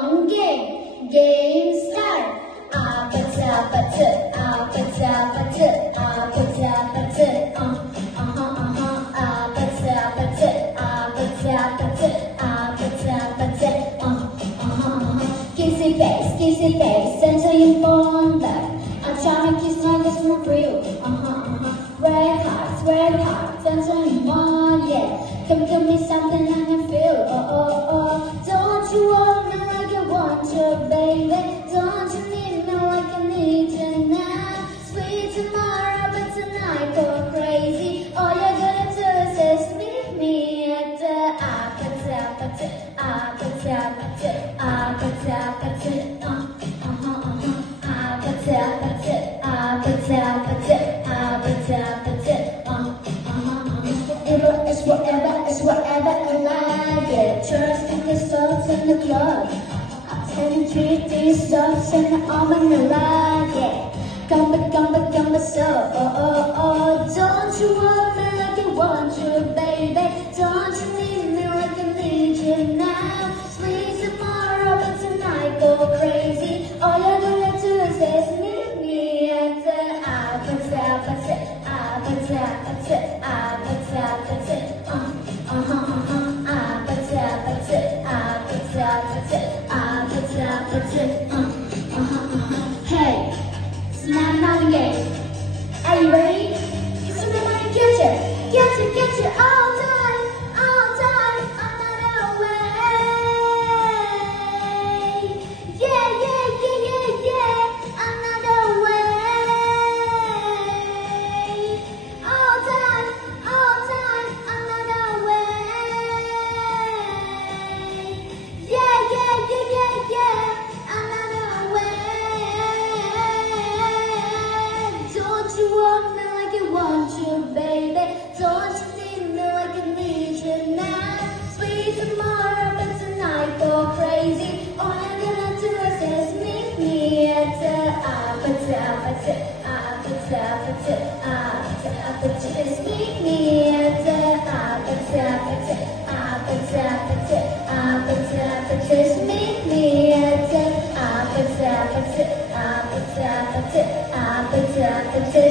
fun game. Game start. Apata pata, apata pata, apata pata. Apata pata, apata pata, apata pata. Kissy face, enter in fun life. A charming kiss like a small thrill. Red hearts, enter in one, yeah. Come give me something I can feel. Don't you want me like I want you, baby? Don't you need me like I need you now? Sweet tomorrow, but tonight go crazy. All you're gonna do is just meet me at the apata pata, apata pata, apata pata, apata pata, apata pata, apata pata. Whatever I like it. Church and the stops in the club. And treat these stops and I'm gonna like it. Come but so. Don't you want me like I want you, baby? Don't you need me like I need you now? Sweet tomorrow, but tonight go crazy. All you're gonna do is just meet me at the apata pata, apata pata, apata pata. Hey, it's not a game. Are you ready? Cause I'm gonna get you all time, another way. Yeah, another way. All time, another way. Yeah, another way. Don't you want me like I want you, baby? Don't you need me like I need you now? Sweet tomorrow, but tonight go crazy. All I'm gonna do is just meet me at the apata pata, apata pata, apata pata. Just meet me at the apata pata, apata pata, apata pata. Just meet me at the apata pata, apata pata, apata pata.